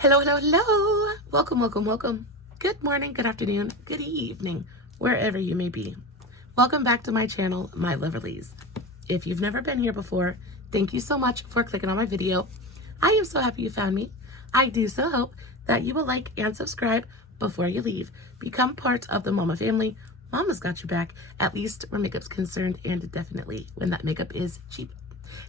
Hello, hello, hello. Welcome, welcome, welcome. Good morning, good afternoon, good evening, wherever you may be. Welcome back to my channel, my lovelies. If you've never been here before, thank you so much for clicking on my video. I am so happy you found me. I do so hope that you will like and subscribe before you leave. Become part of the Mama family. Mama's got your back, at least where makeup's concerned, and definitely when that makeup is cheap.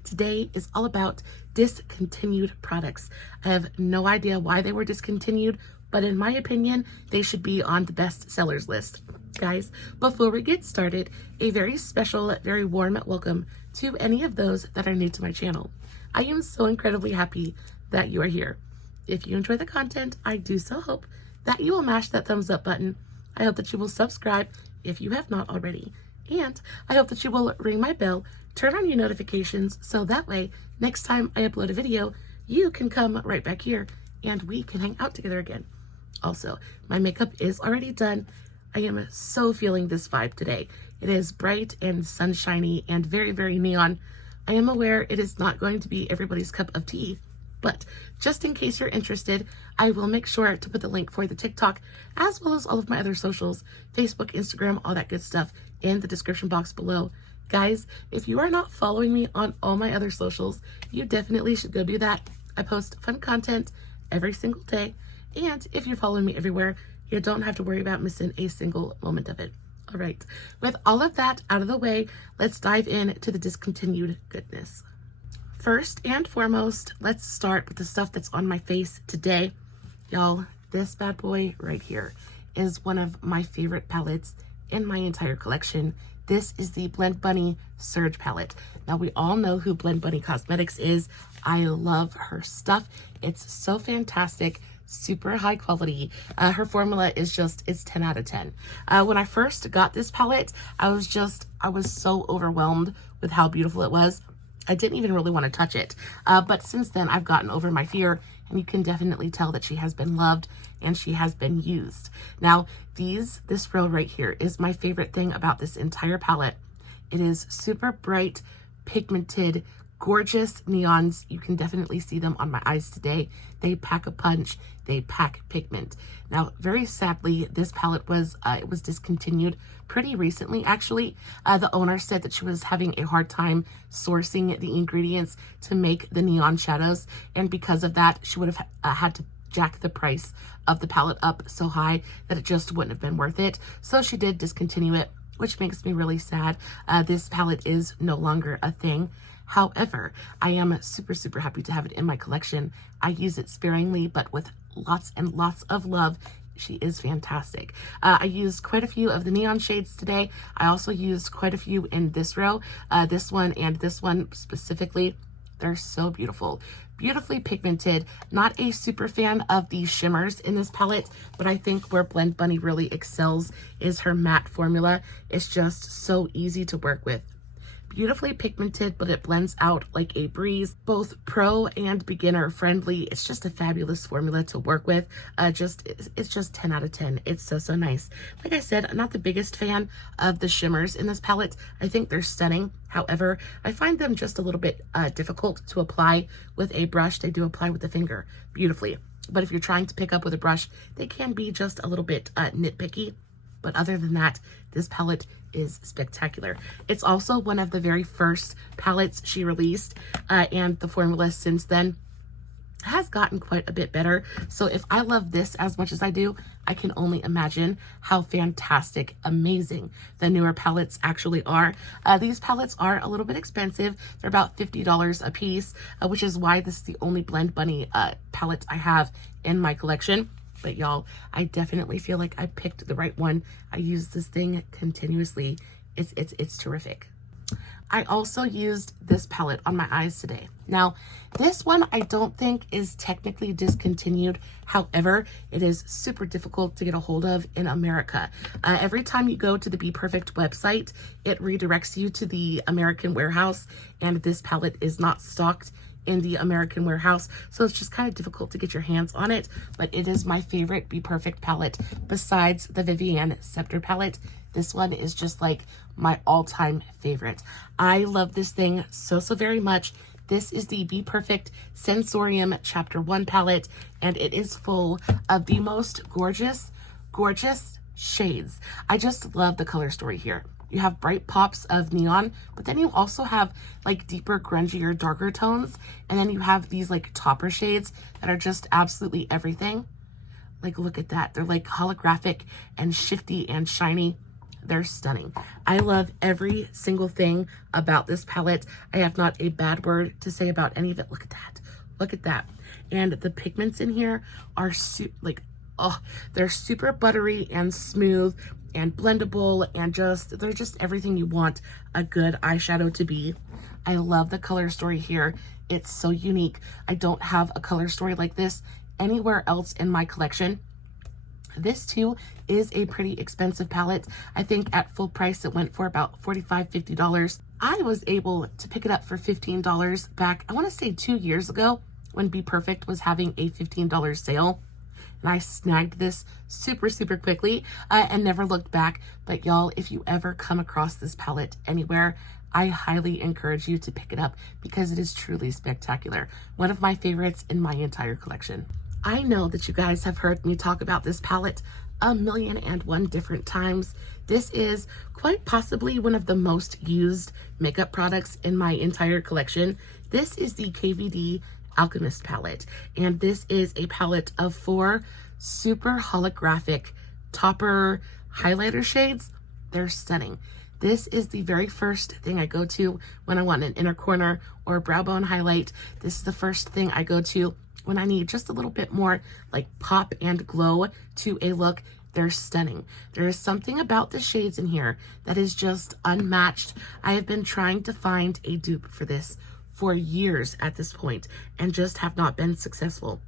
Today is all about discontinued products. I have no idea why they were discontinued, but in my opinion, they should be on the best sellers list. Guys, before we get started, a very special, very warm welcome to any of those that are new to my channel. I am so incredibly happy that you are here. If you enjoy the content, I do so hope that you will mash that thumbs up button. I hope that you will subscribe if you have not already. And I hope that you will ring my bell, turn on your notifications, so that way, next time I upload a video, you can come right back here and we can hang out together again. Also, my makeup is already done. I am so feeling this vibe today. It is bright and sunshiny and very, very neon. I am aware it is not going to be everybody's cup of tea, but just in case you're interested, I will make sure to put the link for the TikTok, as well as all of my other socials, Facebook, Instagram, all that good stuff, in the description box below. Guys, if you are not following me on all my other socials, you definitely should go do that. I post fun content every single day, and if you're following me everywhere, you don't have to worry about missing a single moment of it. All right, with all of that out of the way, let's dive into the discontinued goodness. First and foremost, let's start with the stuff that's on my face today. Y'all, this bad boy right here is one of my favorite palettes in my entire collection. This is the Blend Bunny Surge palette. Now, we all know who Dominique Cosmetics is. I love her stuff. It's so fantastic, super high quality. Her formula is just, it's 10 out of 10. When I first got this palette, I was so overwhelmed with how beautiful it was. I didn't even really want to touch it. But since then, I've gotten over my fear, and you can definitely tell that she has been loved and she has been used. Now, this row right here is my favorite thing about this entire palette. It is super bright, pigmented, gorgeous neons. You can definitely see them on my eyes today. They pack a punch, they pack pigment. Now, very sadly, this palette was discontinued pretty recently, actually. The owner said that she was having a hard time sourcing the ingredients to make the neon shadows, and because of that, she would have had to jack the price of the palette up so high that it just wouldn't have been worth it. So she did discontinue it, which makes me really sad. This palette is no longer a thing. However, I am super, super happy to have it in my collection. I use it sparingly, but with lots and lots of love. She is fantastic. I used quite a few of the neon shades today. I also used quite a few in this row, this one and this one specifically. They're so beautiful, beautifully pigmented. Not a super fan of the shimmers in this palette, but I think where Blend Bunny really excels is her matte formula. It's just so easy to work with. Beautifully pigmented, but it blends out like a breeze. Both pro and beginner friendly. It's just a fabulous formula to work with. It's just 10 out of 10. It's so, so nice. Like I said, I'm not the biggest fan of the shimmers in this palette. I think they're stunning. However, I find them just a little bit difficult to apply with a brush. They do apply with the finger beautifully, but if you're trying to pick up with a brush, they can be just a little bit nitpicky. But other than that, this palette is spectacular. It's also one of the very first palettes she released, and the formula since then has gotten quite a bit better. So if I love this as much as I do, I can only imagine how fantastic, amazing the newer palettes actually are. These palettes are a little bit expensive. They're about $50 a piece, which is why this is the only Blend Bunny palette I have in my collection. But y'all, I definitely feel like I picked the right one. I use this thing continuously. It's terrific. I also used this palette on my eyes today. Now, this one I don't think is technically discontinued. However, it is super difficult to get a hold of in America. Every time you go to the BPerfect website, it redirects you to the American warehouse, and this palette is not stocked in the American warehouse, so it's just kind of difficult to get your hands on it. But it is my favorite BPerfect palette besides the Vivienne Scepter palette. This one is just like my all-time favorite. I love this thing so very much. This is the BPerfect Sensorium Chapter 1 palette, and it is full of the most gorgeous, gorgeous shades. I just love the color story here. You have bright pops of neon, but then you also have like deeper, grungier, darker tones. And then you have these like topper shades that are just absolutely everything. Like, look at that. They're like holographic and shifty and shiny. They're stunning. I love every single thing about this palette. I have not a bad word to say about any of it. Look at that. Look at that. And the pigments in here are they're super buttery and smooth and blendable, and they're just everything you want a good eyeshadow to be. I love the color story here. It's so unique. I don't have a color story like this anywhere else in my collection. This too is a pretty expensive palette. I think at full price it went for about $45, $50. I was able to pick it up for $15 back, I want to say 2 years ago, when BPerfect was having a $15 sale. And I snagged this super, super quickly and never looked back. But y'all, if you ever come across this palette anywhere, I highly encourage you to pick it up because it is truly spectacular. One of my favorites in my entire collection. I know that you guys have heard me talk about this palette 1,000,001 different times. This is quite possibly one of the most used makeup products in my entire collection. This is the KVD Alchemist palette, and this is a palette of 4 super holographic topper highlighter shades. They're stunning. This is the very first thing I go to when I want an inner corner or a brow bone highlight. This is the first thing I go to when I need just a little bit more like pop and glow to a look. They're stunning. There is something about the shades in here that is just unmatched. I have been trying to find a dupe for this for years at this point and just have not been successful.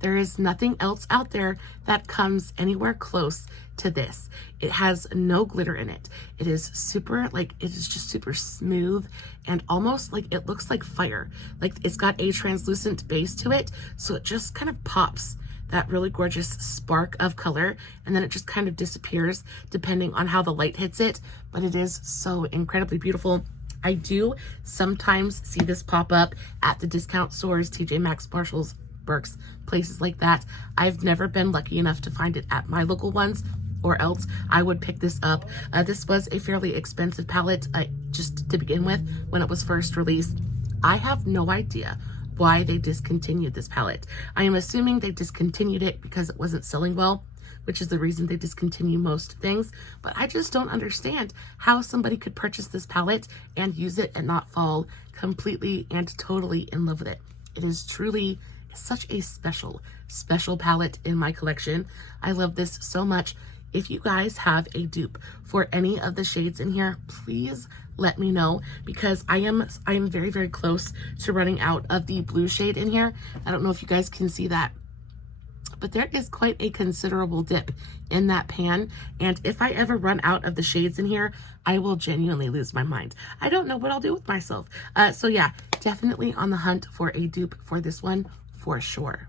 There is nothing else out there that comes anywhere close to this. It has no glitter in it. It is just super smooth and almost like it looks like fire. Like it's got a translucent base to it, so it just kind of pops that really gorgeous spark of color, and then it just kind of disappears depending on how the light hits it, but it is so incredibly beautiful. I do sometimes see this pop up at the discount stores, TJ Maxx, Marshalls, Burke's, places like that. I've never been lucky enough to find it at my local ones, or else I would pick this up. This was a fairly expensive palette just to begin with when it was first released. I have no idea why they discontinued this palette. I am assuming they discontinued it because it wasn't selling well, which is the reason they discontinue most things. But I just don't understand how somebody could purchase this palette and use it and not fall completely and totally in love with it. It is truly such a special, special palette in my collection. I love this so much. If you guys have a dupe for any of the shades in here, please let me know, because I am very, very close to running out of the blue shade in here. I don't know if you guys can see that, but there is quite a considerable dip in that pan, and if I ever run out of the shades in here, I will genuinely lose my mind. I don't know what I'll do with myself. So yeah, definitely on the hunt for a dupe for this one for sure.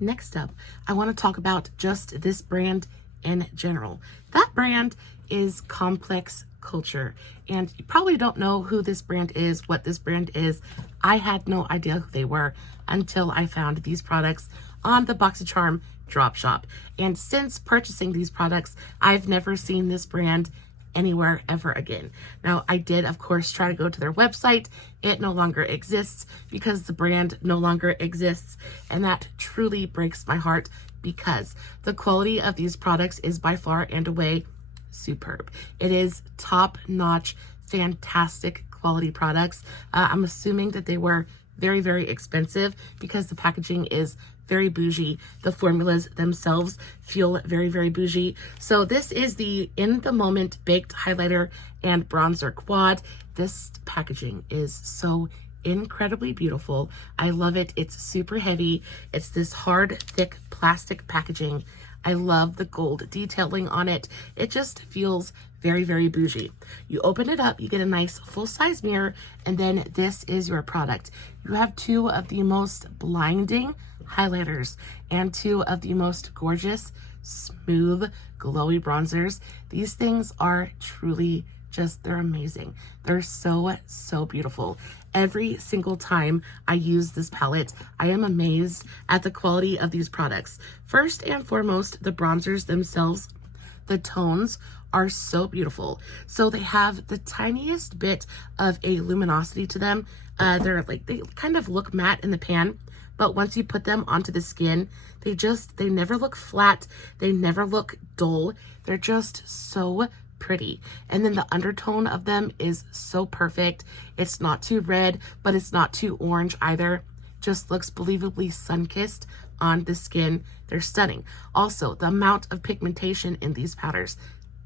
Next up, I want to talk about just this brand in general. That brand is Complex Culture, and you probably don't know who this brand is, what this brand is. I had no idea who they were until I found these products on the BoxyCharm drop shop. And since purchasing these products, I've never seen this brand anywhere ever again. Now, I did, of course, try to go to their website. It no longer exists because the brand no longer exists. And that truly breaks my heart because the quality of these products is by far and away superb. It is top-notch, fantastic quality products. I'm assuming that they were very, very expensive because the packaging is very bougie. The formulas themselves feel very, very bougie. So this is the In the Moment Baked Highlighter and Bronzer Quad. This packaging is so incredibly beautiful. I love it. It's super heavy. It's this hard, thick plastic packaging. I love the gold detailing on it. It just feels very, very bougie. You open it up, you get a nice full-size mirror, and then this is your product. You have two of the most blinding highlighters and two of the most gorgeous, smooth, glowy bronzers. These things are truly, they're amazing. They're so, so beautiful. Every single time I use this palette, I am amazed at the quality of these products. First and foremost, the bronzers themselves, the tones are so beautiful. So they have the tiniest bit of a luminosity to them. They kind of look matte in the pan, but once you put them onto the skin, they never look flat. They never look dull. They're just so pretty. And then the undertone of them is so perfect. It's not too red, but it's not too orange either. Just looks believably sun-kissed on the skin. They're stunning. Also, the amount of pigmentation in these powders,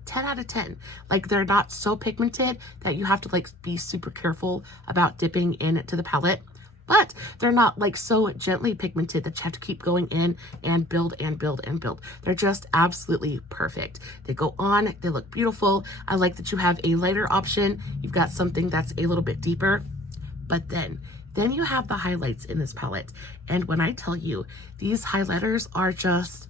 10 out of 10. Like, they're not so pigmented that you have to like be super careful about dipping into the palette, but they're not like so gently pigmented that you have to keep going in and build and build and build. They're just absolutely perfect. They go on, they look beautiful. I like that you have a lighter option. You've got something that's a little bit deeper, but then you have the highlights in this palette. And when I tell you, these highlighters are just,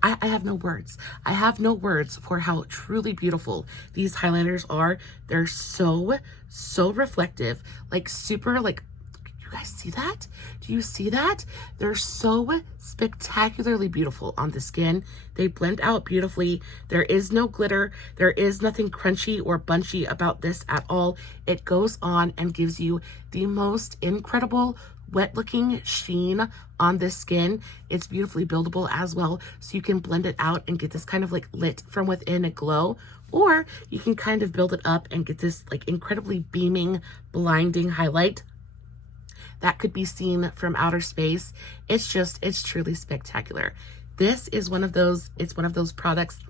I have no words. I have no words for how truly beautiful these highlighters are. They're so, so reflective, like super, like, you guys see that? Do you see that? They're so spectacularly beautiful on the skin. They blend out beautifully. There is no glitter. There is nothing crunchy or bunchy about this at all. It goes on and gives you the most incredible wet looking sheen on this skin. It's beautifully buildable as well, so you can blend it out and get this kind of like lit from within a glow, or you can kind of build it up and get this like incredibly beaming, blinding highlight that could be seen from outer space. It's truly spectacular. This is one of those products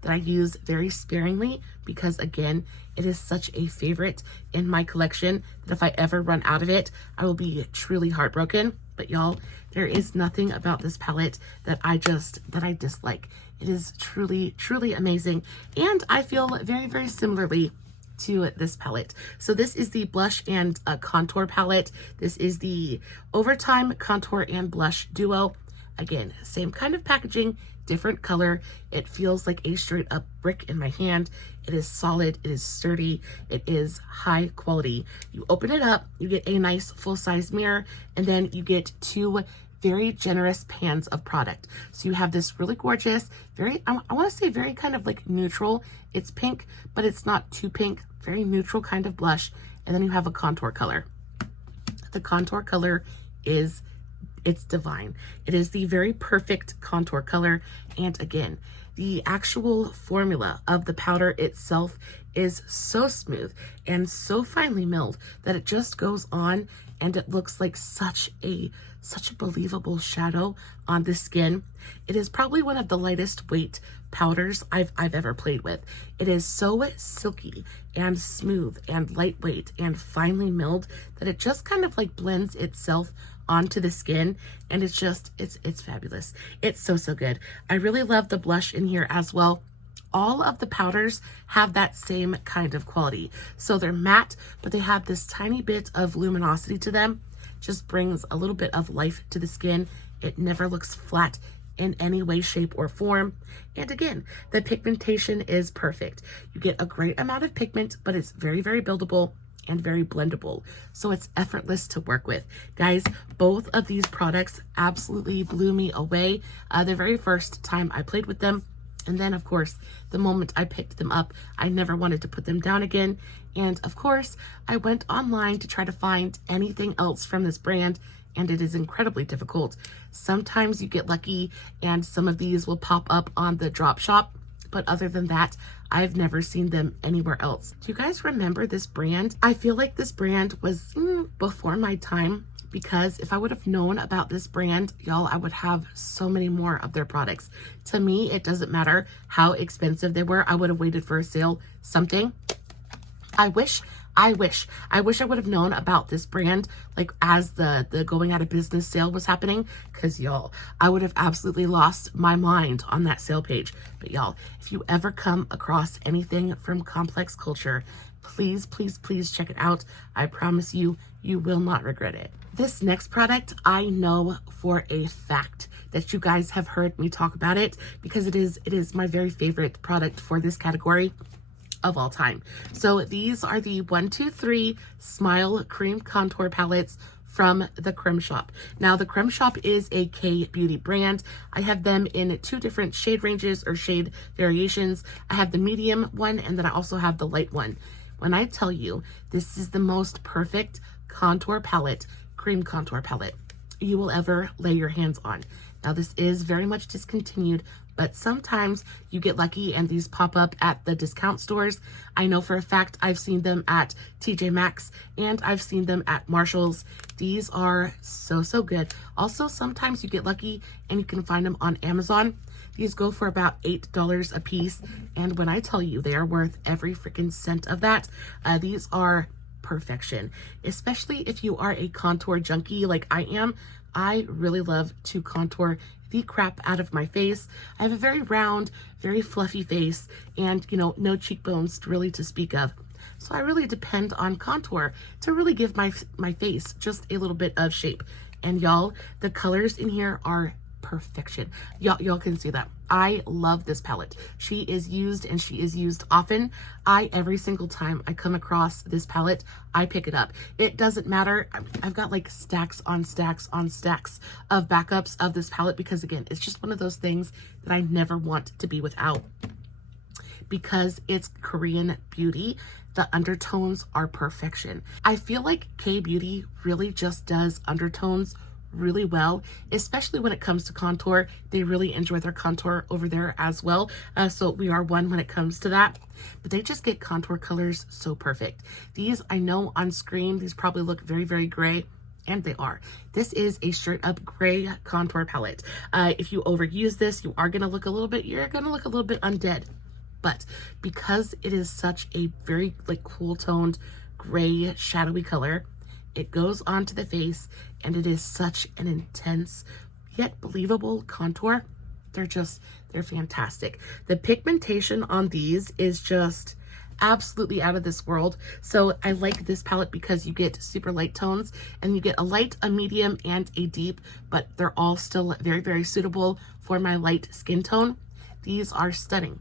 that I use very sparingly because, again, it is such a favorite in my collection that if I ever run out of it, I will be truly heartbroken. But y'all, there is nothing about this palette that I dislike. It is truly, truly amazing. And I feel very, very similarly to this palette. So this is the blush and contour palette. This is the Overtime Contour and Blush Duo. Again, same kind of packaging, different color. It feels like a straight up brick in my hand. It is solid, it is sturdy, it is high quality. You open it up, you get a nice full-size mirror, and then you get two very generous pans of product. So you have this really gorgeous, very, I want to say very kind of like neutral. It's pink, but it's not too pink, very neutral kind of blush. And then you have a contour color. The contour color is, it's divine. It is the very perfect contour color. And again, the actual formula of the powder itself is so smooth and so finely milled that it just goes on and it looks like such a believable shadow on the skin. It is probably one of the lightest weight powders I've ever played with. It is so silky and smooth and lightweight and finely milled that it just kind of like blends itself onto the skin, and it's just, it's fabulous. It's so good. I really love the blush in here as well. All of the powders have that same kind of quality. So they're matte, but they have this tiny bit of luminosity to them. Just brings a little bit of life to the skin. It never looks flat in any way, shape, or form. And again, the pigmentation is perfect. You get a great amount of pigment, but it's very, very buildable and very blendable. So it's effortless to work with. Guys, both of these products absolutely blew me away the very first time I played with them. And then, of course, the moment I picked them up, I never wanted to put them down again. And of course, I went online to try to find anything else from this brand, and it is incredibly difficult. Sometimes you get lucky and some of these will pop up on the drop shop, but other than that, I've never seen them anywhere else. Do you guys remember this brand? I feel like this brand was before my time, because if I would have known about this brand, y'all, I would have so many more of their products. To me, it doesn't matter how expensive they were. I would have waited for a sale, something. I wish I would have known about this brand like as the going out of business sale was happening, because y'all, I would have absolutely lost my mind on that sale page. But y'all, if you ever come across anything from Complex Culture, please check it out. I promise you, you will not regret it. This next product, I know for a fact that you guys have heard me talk about it, because it is my very favorite product for this category. of all time. So these are the 123 Smile Cream Contour Palettes from the Creme Shop. Now the Creme Shop is a K beauty brand. I have them in 2 different shade ranges or shade variations. I have the medium one and then I also have the light one. When I tell you this is the most perfect contour palette, cream contour palette you will ever lay your hands on. Now this is very much discontinued, but sometimes you get lucky and these pop up at the discount stores. I know for a fact I've seen them at TJ Maxx and I've seen them at Marshall's. These are so good. Also, sometimes you get lucky and you can find them on Amazon. These go for about $8 a piece. And when I tell you they are worth every freaking cent of that, these are perfection, especially if you are a contour junkie like I am. I really love to contour the crap out of my face. I have a very round, very fluffy face and, you know, no cheekbones really to speak of. So I really depend on contour to really give my face just a little bit of shape. And y'all, the colors in here are perfection. Y'all can see that. I love this palette. She is used and she is used often. Every single time I come across this palette, I pick it up. It doesn't matter. I've got like stacks on stacks on stacks of backups of this palette because again, it's just one of those things that I never want to be without. Because it's Korean beauty, the undertones are perfection. I feel like K-beauty really just does undertones really well, especially when it comes to contour. They really enjoy their contour over there as well. So we are one when it comes to that, but they just get contour colors so perfect. These, I know on screen, these probably look very gray, and they are. This is a straight up gray contour palette. If you overuse this, you're gonna look a little bit undead. But because it is such a very like cool toned gray shadowy color, it goes onto the face and it is such an intense yet believable contour. They're fantastic. The pigmentation on these is just absolutely out of this world. So I like this palette because you get super light tones and you get a light, a medium, and a deep, but they're all still very suitable for my light skin tone. These are stunning.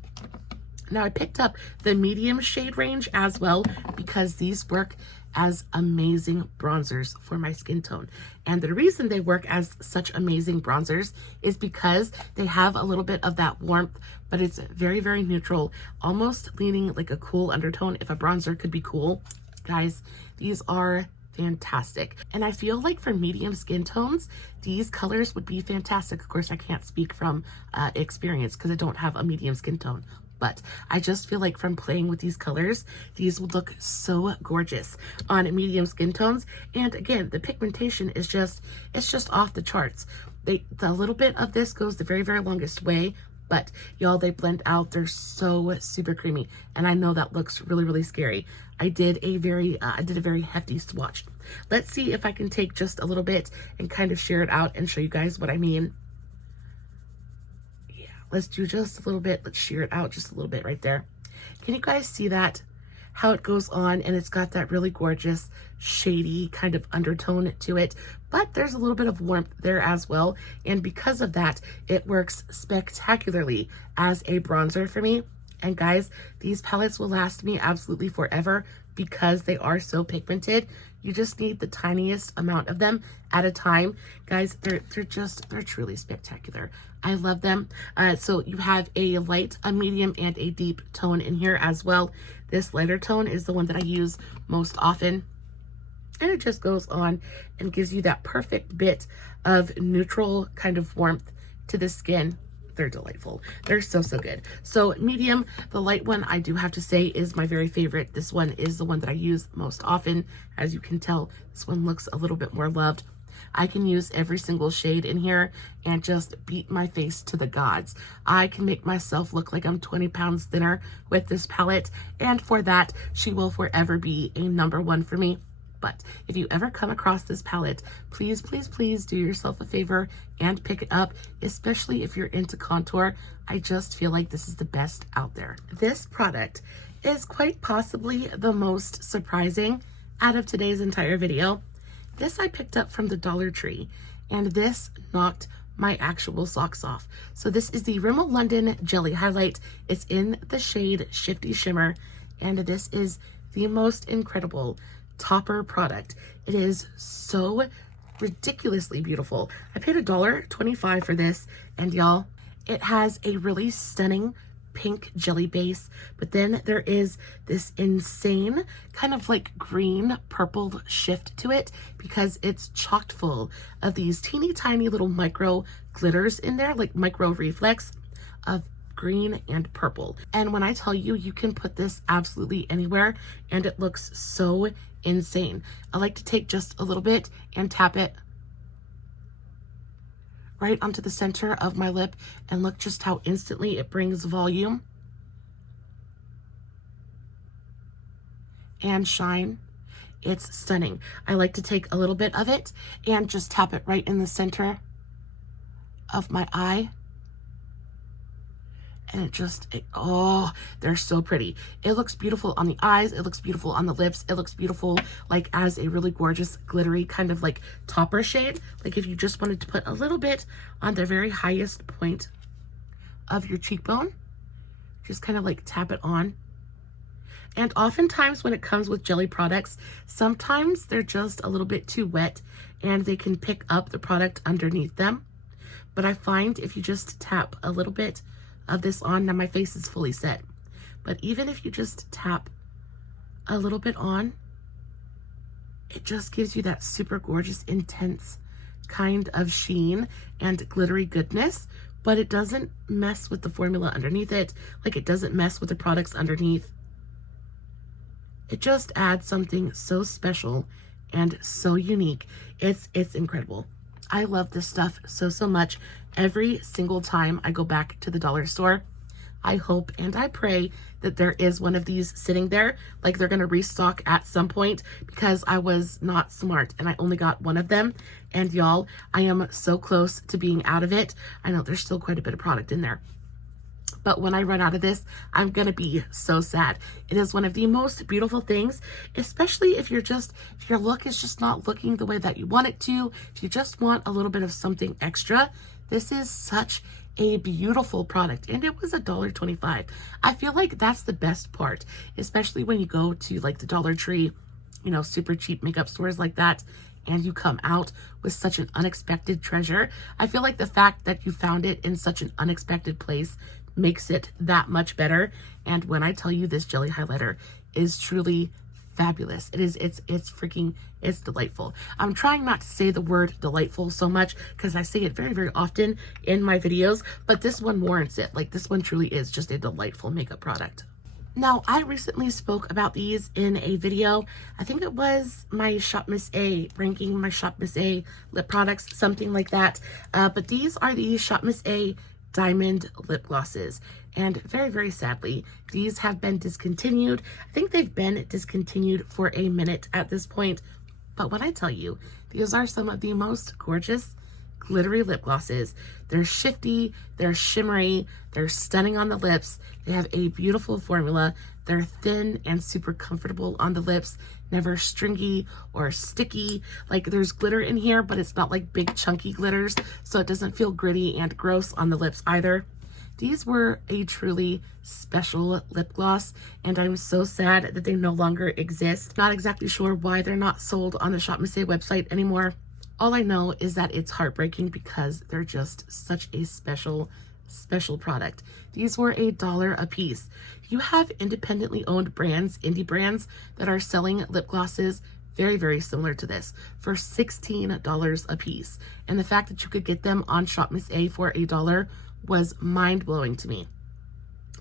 Now I picked up the medium shade range as well because these work as amazing bronzers for my skin tone. And the reason they work as such amazing bronzers is because they have a little bit of that warmth, but it's very neutral, almost leaning like a cool undertone. If a bronzer could be cool, guys, these are fantastic. And I feel like for medium skin tones, these colors would be fantastic. Of course, I can't speak from experience because I don't have a medium skin tone. But I just feel like from playing with these colors, these would look so gorgeous on medium skin tones. And again, the pigmentation is it's just off the charts. The little bit of this goes the very longest way, but y'all, they blend out. They're so super creamy. And I know that looks really scary. I did a very hefty swatch. Let's see if I can take just a little bit and kind of share it out and show you guys what I mean. Let's do just a little bit. Let's shear it out just a little bit right there. Can you guys see that? How it goes on, and it's got that really gorgeous shady kind of undertone to it, but there's a little bit of warmth there as well. And because of that, it works spectacularly as a bronzer for me. And guys, these palettes will last me absolutely forever because they are so pigmented. You just need the tiniest amount of them at a time. Guys, they're truly spectacular. I love them. So you have a light, a medium, and a deep tone in here as well. This lighter tone is the one that I use most often. And it just goes on and gives you that perfect bit of neutral kind of warmth to the skin. They're delightful. They're so good. So medium, the light one, I do have to say is my very favorite. This one is the one that I use most often. As you can tell, this one looks a little bit more loved. I can use every single shade in here and just beat my face to the gods. I can make myself look like I'm 20 pounds thinner with this palette, and for that, she will forever be a #1 for me. But if you ever come across this palette, please do yourself a favor and pick it up, especially if you're into contour. I just feel like this is the best out there. This product is quite possibly the most surprising out of today's entire video. This I picked up from the Dollar Tree, and this knocked my actual socks off. So this is the Rimmel London Jelly Highlight. It's in the shade Shifty Shimmer, and this is the most incredible topper product. It is so ridiculously beautiful. I paid $1.25 for this, and y'all, it has a really stunning pink jelly base, but then there is this insane kind of like green purpled shift to it because it's chocked full of these teeny tiny little micro glitters in there, like micro reflex of green and purple. And when I tell you, you can put this absolutely anywhere and it looks so insane. I like to take just a little bit and tap it right onto the center of my lip, and look just how instantly it brings volume and shine. It's stunning. I like to take a little bit of it and just tap it right in the center of my eye. And oh, they're so pretty. It looks beautiful on the eyes. It looks beautiful on the lips. It looks beautiful like as a really gorgeous glittery kind of like topper shade. Like if you just wanted to put a little bit on the very highest point of your cheekbone, just kind of like tap it on. And oftentimes when it comes with jelly products, sometimes they're just a little bit too wet and they can pick up the product underneath them. But I find if you just tap a little bit of this on, now my face is fully set, but even if you just tap a little bit on, it just gives you that super gorgeous, intense kind of sheen and glittery goodness, but it doesn't mess with the formula underneath it. Like it doesn't mess with the products underneath. It just adds something so special and so unique. It's incredible. I love this stuff so much. Every single time I go back to the dollar store, I hope and I pray that there is one of these sitting there, like they're gonna restock at some point, because I was not smart and I only got one of them. And y'all, I am so close to being out of it. I know there's still quite a bit of product in there, but when I run out of this, I'm gonna be so sad. It is one of the most beautiful things, especially if your look is just not looking the way that you want it to. If you just want a little bit of something extra, this is such a beautiful product, and it was $1.25. I feel like that's the best part, especially when you go to like the Dollar Tree, you know, super cheap makeup stores like that, and you come out with such an unexpected treasure. I feel like the fact that you found it in such an unexpected place makes it that much better. And when I tell you, this jelly highlighter is truly fabulous. It's delightful. I'm trying not to say the word delightful so much because I say it very often in my videos, but this one warrants it. Like this one truly is just a delightful makeup product. Now, I recently spoke about these in a video. I think it was my ShopMissA, ranking my ShopMissA lip products, something like that. But these are the ShopMissA Diamond lip glosses, and very sadly, these have been discontinued. I think they've been discontinued for a minute at this point, but when I tell you, these are some of the most gorgeous glittery lip glosses. They're shifty, they're shimmery, they're stunning on the lips, they have a beautiful formula, they're thin and super comfortable on the lips, never stringy or sticky. Like there's glitter in here, but it's not like big chunky glitters, so it doesn't feel gritty and gross on the lips either. These were a truly special lip gloss, and I'm so sad that they no longer exist. Not exactly sure why they're not sold on the ShopMissA website anymore. All I know is that it's heartbreaking because they're just such a special product. These were $1 a piece. You have independently owned brands, indie brands, that are selling lip glosses very similar to this for $16 a piece. And the fact that you could get them on ShopMissA for $1 was mind-blowing to me.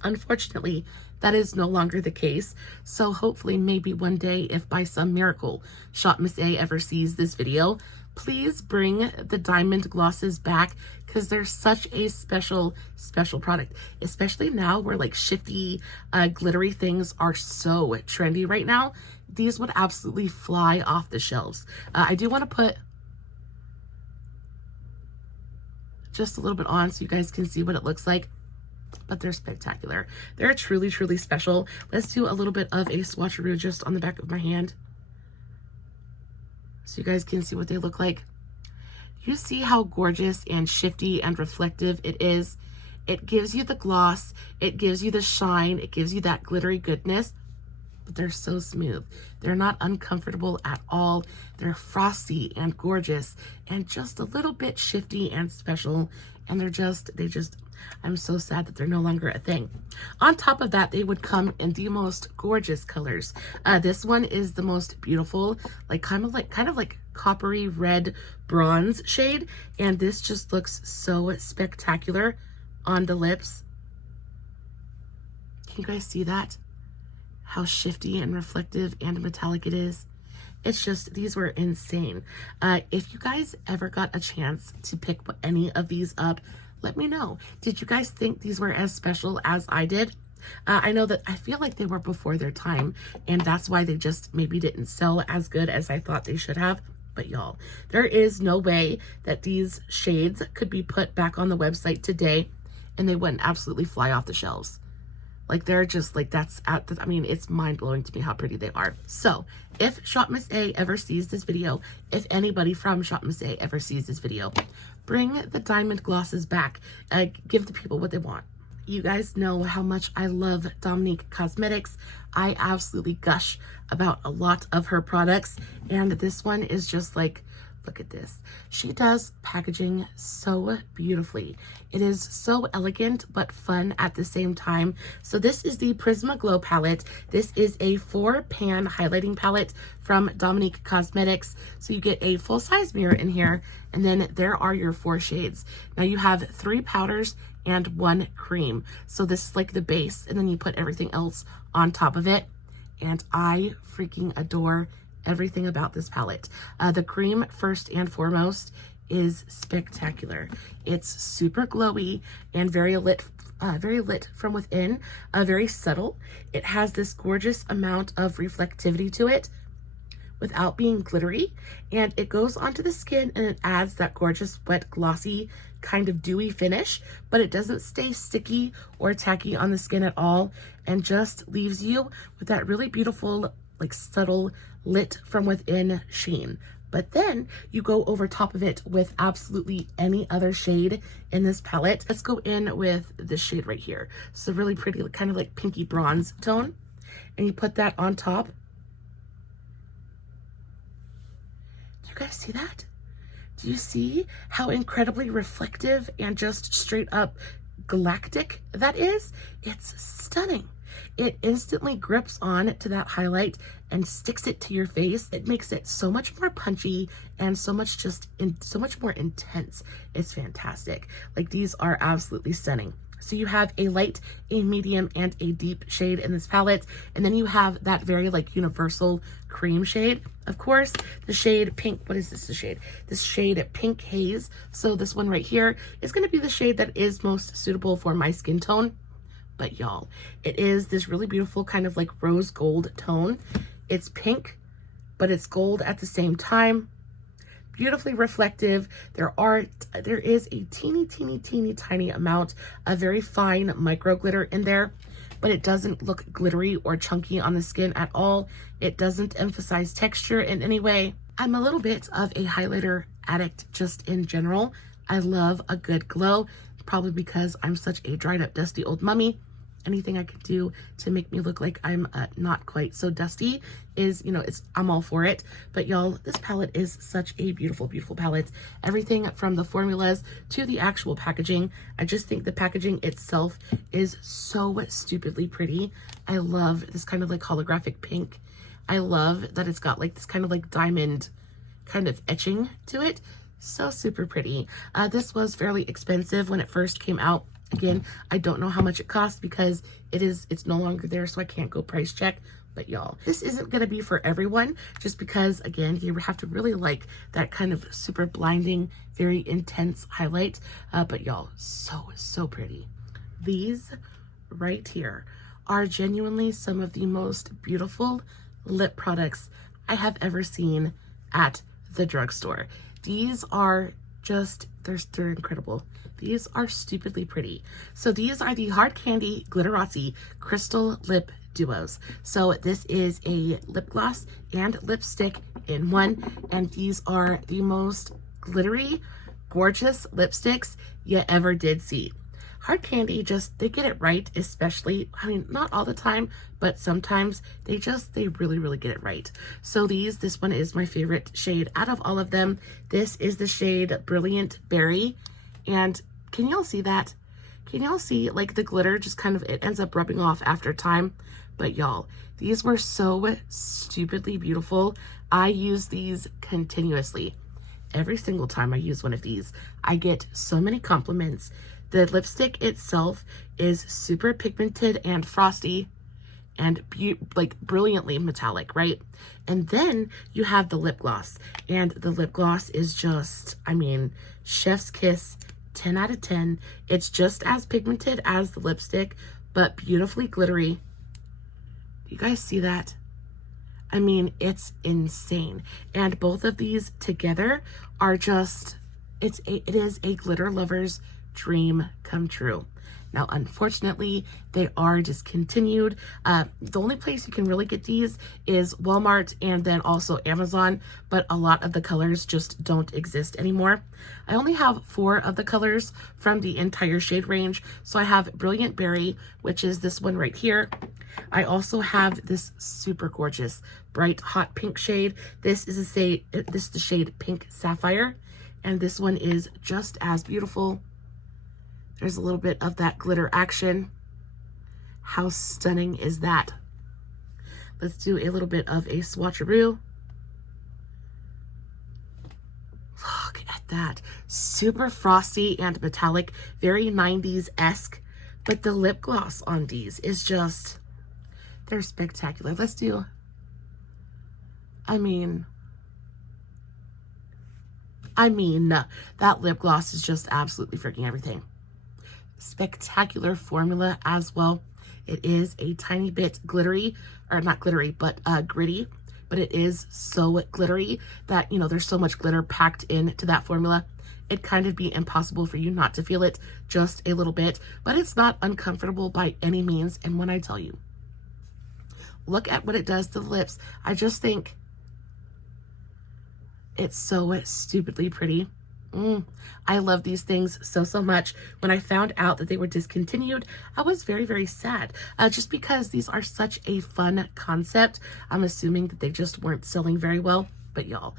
Unfortunately, that is no longer the case. So hopefully maybe one day, if by some miracle ShopMissA ever sees this video, please bring the diamond glosses back, because they're such a special product, especially now where like shifty glittery things are so trendy right now. These would absolutely fly off the shelves. I do want to put just a little bit on so you guys can see what it looks like, but they're spectacular. They're truly special. Let's do a little bit of a swatcheroo just on the back of my hand so you guys can see what they look like. You see how gorgeous and shifty and reflective it is. It gives you the gloss, it gives you the shine, it gives you that glittery goodness, but they're so smooth. They're not uncomfortable at all. They're frosty and gorgeous and just a little bit shifty and special. And I'm so sad that they're no longer a thing. On top of that, they would come in the most gorgeous colors. This one is the most beautiful, kind of like coppery red bronze shade. And this just looks so spectacular on the lips. Can you guys see that? How shifty and reflective and metallic it is. It's just, these were insane. If you guys ever got a chance to pick any of these up, let me know. Did you guys think these were as special as I did? I know that I feel like they were before their time, and that's why they just maybe didn't sell as good as I thought they should have. But y'all, there is no way that these shades could be put back on the website today and they wouldn't absolutely fly off the shelves. Like, they're just like, I mean, it's mind-blowing to me how pretty they are. So if ShopMissA ever sees this video, if anybody from ShopMissA ever sees this video, bring the diamond glosses back. Give the people what they want. You guys know how much I love Dominique Cosmetics. I absolutely gush about a lot of her products, and this one is just like, look at this. She does packaging so beautifully. It is so elegant but fun at the same time. So this is the Prisma Glow palette. This is a 4-pan highlighting palette from Dominique Cosmetics. So you get a full-size mirror in here, and then there are your 4 shades. Now you have 3 powders and 1 cream. So this is like the base, and then you put everything else on top of it. And I freaking adore everything about this palette. The cream, first and foremost, is spectacular. It's super glowy and very lit from within, very subtle. It has this gorgeous amount of reflectivity to it without being glittery, and it goes onto the skin and it adds that gorgeous wet glossy kind of dewy finish, but it doesn't stay sticky or tacky on the skin at all, and just leaves you with that really beautiful, like, subtle lit from within sheen. But then you go over top of it with absolutely any other shade in this palette. Let's go in with this shade right here. It's a really pretty, kind of like pinky bronze tone, and you put that on top. Do you guys see that? Do you see how incredibly reflective and just straight up galactic that is? It's stunning. It instantly grips on to that highlight and sticks it to your face. It makes it so much more punchy and so much more intense. It's fantastic. Like, these are absolutely stunning. So you have a light, a medium, and a deep shade in this palette. And then you have that very like universal cream shade. Of course, the shade pink, what is this, the shade? This shade Pink Haze. So this one right here is gonna be the shade that is most suitable for my skin tone. But y'all, it is this really beautiful kind of like rose gold tone. It's pink, but it's gold at the same time. Beautifully reflective. There is a teeny tiny amount of very fine micro glitter in there, but it doesn't look glittery or chunky on the skin at all. It doesn't emphasize texture in any way. I'm a little bit of a highlighter addict just in general. I love a good glow, probably because I'm such a dried up, dusty old mummy. Anything I can do to make me look like I'm not quite so dusty is, I'm all for it. But y'all, this palette is such a beautiful palette. Everything from the formulas to the actual packaging. I just think the packaging itself is so stupidly pretty. I love this kind of like holographic pink. I love that it's got like this kind of like diamond kind of etching to it. So super pretty. This was fairly expensive when it first came out. Again, I don't know how much it costs because it's no longer there, so I can't go price check. But y'all, this isn't going to be for everyone, just because, again, you have to really like that kind of super blinding, very intense highlight. But y'all, so pretty. These right here are genuinely some of the most beautiful lip products I have ever seen at the drugstore. These are just, they're incredible. These are stupidly pretty. So these are the Hard Candy Glitteratzi Crystal Lip Duos. So this is a lip gloss and lipstick in one, and these are the most glittery, gorgeous lipsticks you ever did see. Hard Candy, just, they get it right, especially, I mean, not all the time, but sometimes they really, really get it right. So this one is my favorite shade out of all of them. This is the shade Brilliant Berry. And can y'all see that? Can y'all see, like, the glitter just kind of, it ends up rubbing off after time. But y'all, these were so stupidly beautiful. I use these continuously. Every single time I use one of these, I get so many compliments. The lipstick itself is super pigmented and frosty and like brilliantly metallic, right? And then you have the lip gloss, and the lip gloss is just, I mean, chef's kiss, 10 out of 10. It's just as pigmented as the lipstick, but beautifully glittery. You guys see that? I mean, it's insane. And both of these together are just, it is a glitter lover's dream come true. Now, unfortunately, they are discontinued. The only place you can really get these is Walmart and then also Amazon, but a lot of the colors just don't exist anymore. I only have 4 of the colors from the entire shade range. So I have Brilliant Berry, which is this one right here. I also have this super gorgeous bright hot pink shade. This is the shade Pink Sapphire, and this one is just as beautiful. There's a little bit of that glitter action. How stunning is that? Let's do a little bit of a swatcheroo. Look at that. Super frosty and metallic, very 90s-esque, but the lip gloss on these is just, they're spectacular. Let's do, I mean, that lip gloss is just absolutely freaking everything. Spectacular formula as well. It is a tiny bit glittery, or not glittery, but gritty, but it is so glittery that, you know, there's so much glitter packed into that formula. It'd kind of be impossible for you not to feel it just a little bit, but it's not uncomfortable by any means. And when I tell you, look at what it does to the lips, I just think it's so stupidly pretty. I love these things so much. When I found out that they were discontinued, I was very, very sad, just because these are such a fun concept. I'm assuming that they just weren't selling very well, but y'all,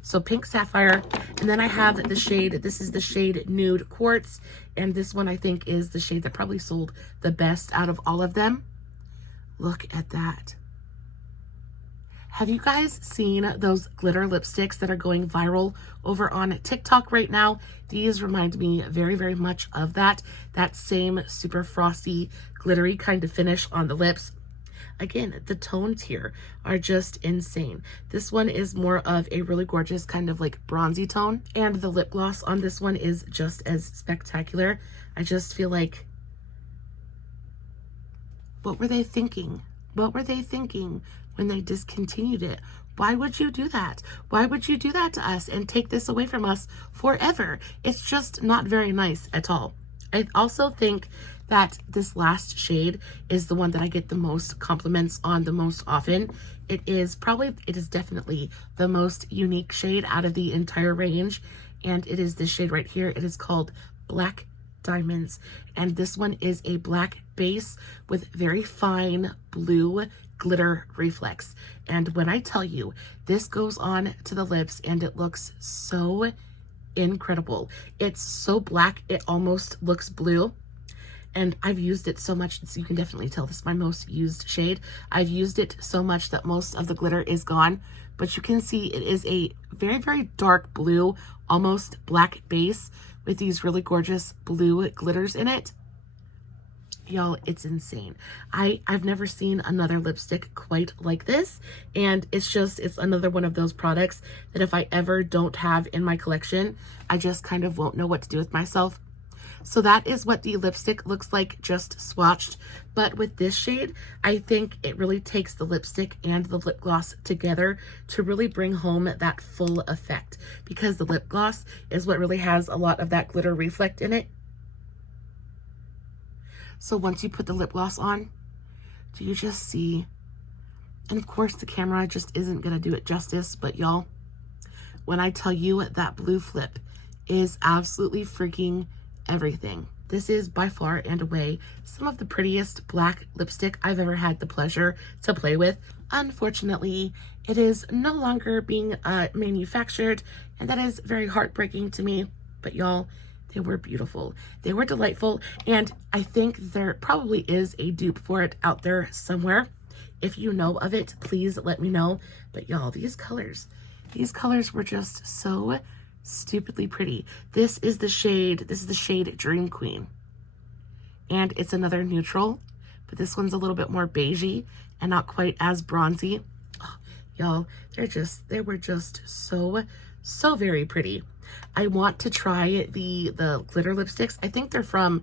so Pink Sapphire. And then I have the shade, this is the shade Nude Quartz, and this one I think is the shade that probably sold the best out of all of them. Look at that. Have you guys seen those glitter lipsticks that are going viral over on TikTok right now? These remind me very, very much of that same super frosty, glittery kind of finish on the lips. Again, the tones here are just insane. This one is more of a really gorgeous kind of like bronzy tone, and the lip gloss on this one is just as spectacular. I just feel like, what were they thinking? What were they thinking when they discontinued it? Why would you do that? Why would you do that to us and take this away from us forever? It's just not very nice at all. I also think that this last shade is the one that I get the most compliments on the most often. It is definitely the most unique shade out of the entire range, and it is this shade right here. It is called Black Diamonds, and this one is a black base with very fine blue glitter reflex. And when I tell you, this goes on to the lips and it looks so incredible. It's so black, it almost looks blue. And I've used it so much, so you can definitely tell this is my most used shade. I've used it so much that most of the glitter is gone, but you can see it is a very, very dark blue, almost black base with these really gorgeous blue glitters in it. Y'all, it's insane. I've never seen another lipstick quite like this, and it's another one of those products that if I ever don't have in my collection, I just kind of won't know what to do with myself. So that is what the lipstick looks like just swatched. But with this shade, I think it really takes the lipstick and the lip gloss together to really bring home that full effect, because the lip gloss is what really has a lot of that glitter reflect in it. So once you put the lip gloss on, do you just see, and of course the camera just isn't gonna do it justice, but y'all, when I tell you that blue flip is absolutely freaking everything. This is by far and away some of the prettiest black lipstick I've ever had the pleasure to play with. Unfortunately, it is no longer being manufactured, and that is very heartbreaking to me. But y'all, they were beautiful. They were delightful, and I think there probably is a dupe for it out there somewhere. If you know of it, please let me know. But y'all, these colors were just so stupidly pretty. This is the shade Dream Queen. And it's another neutral, but this one's a little bit more beigey and not quite as bronzy. Oh, y'all, they were just so very pretty. I want to try the glitter lipsticks. I think they're from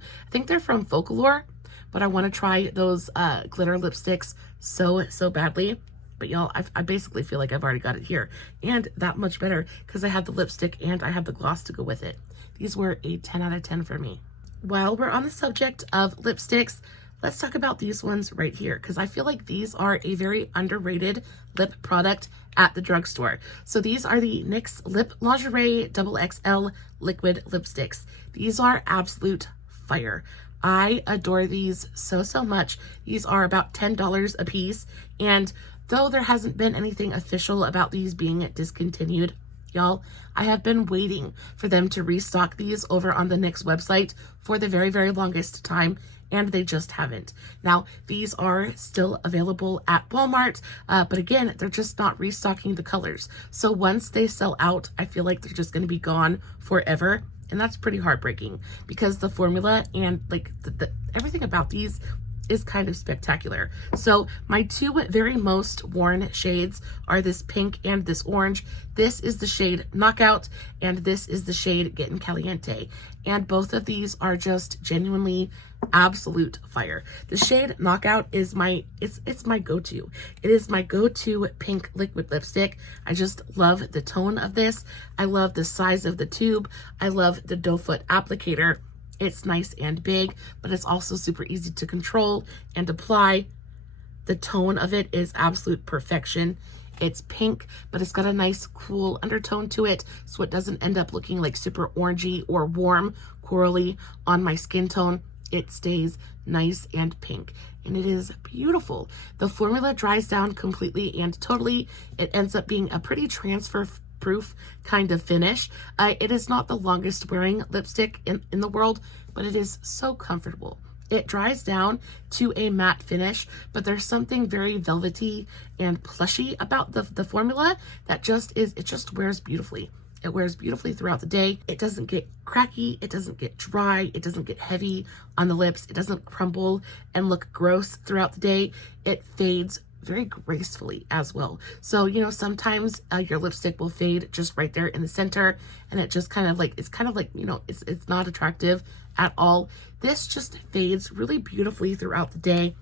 Folklore, but I want to try those glitter lipsticks so badly. But y'all, I basically feel like I've already got it here, and that much better because I have the lipstick and I have the gloss to go with it. These were a 10 out of 10 for me. While we're on the subject of lipsticks, let's talk about these ones right here, because I feel like these are a very underrated lip product at the drugstore. So these are the NYX Lip Lingerie XXL Liquid Lipsticks. These are absolute fire. I adore these so much. These are about $10 a piece, and though there hasn't been anything official about these being discontinued, y'all, I have been waiting for them to restock these over on the NYX website for the very longest time, and they just haven't. Now, these are still available at Walmart, but again, they're just not restocking the colors. So once they sell out, I feel like they're just going to be gone forever, and that's pretty heartbreaking because the formula and like everything about these is kind of spectacular. So my two very most worn shades are this pink and this orange. This is the shade Knockout, and this is the shade Getting Caliente. And both of these are just genuinely absolute fire. The shade Knockout is it's my go-to. It is my go-to pink liquid lipstick. I just love the tone of this. I love the size of the tube. I love the doe foot applicator. It's nice and big, but it's also super easy to control and apply. The tone of it is absolute perfection. It's pink, but it's got a nice cool undertone to it, so it doesn't end up looking like super orangey or warm, corally on my skin tone. It stays nice and pink, and it is beautiful. The formula dries down completely and totally. It ends up being a pretty transfer proof kind of finish. It is not the longest wearing lipstick in the world, but it is so comfortable. It dries down to a matte finish, but there's something very velvety and plushy about the formula that it just wears beautifully. It wears beautifully throughout the day. It doesn't get cracky. It doesn't get dry. It doesn't get heavy on the lips. It doesn't crumble and look gross throughout the day. It fades very gracefully as well. So, you know, sometimes your lipstick will fade just right there in the center, and it just kind of like, you know, it's not attractive at all. This just fades really beautifully throughout the day.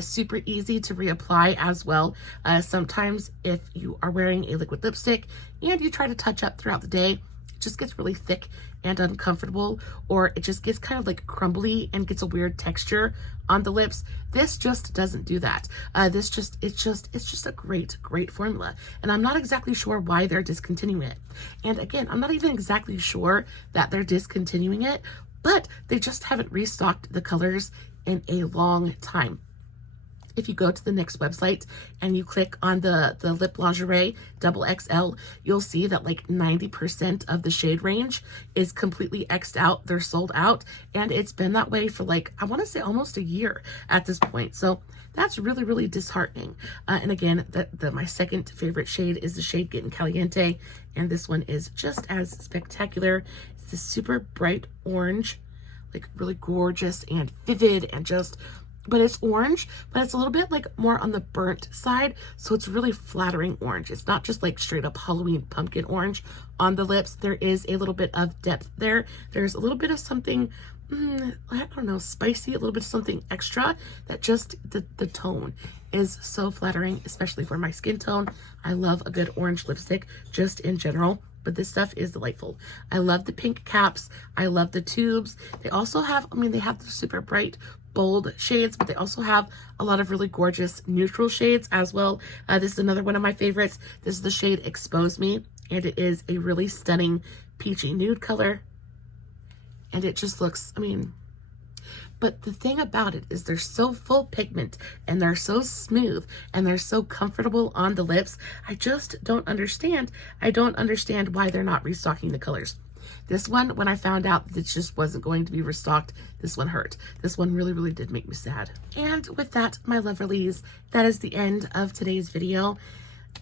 Super easy to reapply as well. Sometimes if you are wearing a liquid lipstick and you try to touch up throughout the day, it just gets really thick and uncomfortable, or it just gets kind of like crumbly and gets a weird texture on the lips. This just doesn't do that. It's just a great formula, and I'm not exactly sure why they're discontinuing it. And again, I'm not even exactly sure that they're discontinuing it, but they just haven't restocked the colors in a long time. If you go to the NYX website and you click on the Lip Lingerie XXL, you'll see that like 90% of the shade range is completely X'd out. They're sold out, and it's been that way for like, I want to say almost a year at this point. So that's really disheartening. And again, my second favorite shade is the shade Getting Caliente, and this one is just as spectacular. It's this super bright orange, like really gorgeous and vivid, and just, but it's orange, but it's a little bit like more on the burnt side, so it's really flattering orange. It's not just like straight up Halloween pumpkin orange on the lips. There is a little bit of depth there. There's a little bit of something, I don't know, spicy, a little bit of something extra that just, the tone is so flattering, especially for my skin tone. I love a good orange lipstick just in general, but this stuff is delightful. I love the pink caps. I love the tubes. They also have, they have the super bright, bold shades, but they also have a lot of really gorgeous neutral shades as well. This is another one of my favorites. This is the shade Expose Me, and it is a really stunning peachy nude color. And it just looks, But the thing about it is they're so full pigment and they're so smooth and they're so comfortable on the lips. I just don't understand. I don't understand why they're not restocking the colors. This one, when I found out that it just wasn't going to be restocked, this one hurt. This one really, really did make me sad. And with that, my lovelies, that is the end of today's video.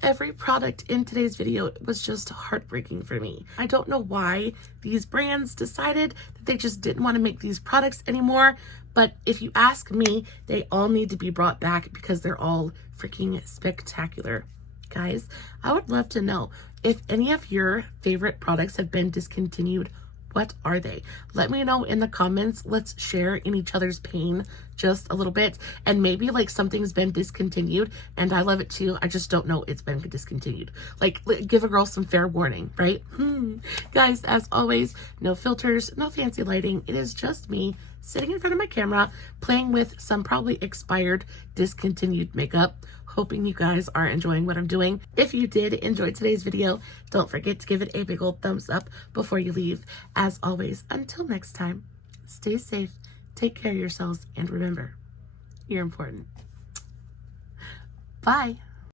Every product in today's video was just heartbreaking for me. I don't know why these brands decided that they just didn't want to make these products anymore, but if you ask me, they all need to be brought back because they're all freaking spectacular. Guys, I would love to know if any of your favorite products have been discontinued. What are they? Let me know in the comments. Let's share in each other's pain just a little bit. And maybe like something's been discontinued and I love it too. I just don't know it's been discontinued. Like, give a girl some fair warning, right? Guys, as always, no filters, no fancy lighting. It is just me sitting in front of my camera, playing with some probably expired, discontinued makeup, hoping you guys are enjoying what I'm doing. If you did enjoy today's video, don't forget to give it a big old thumbs up before you leave. As always, until next time, stay safe, take care of yourselves, and remember, you're important. Bye.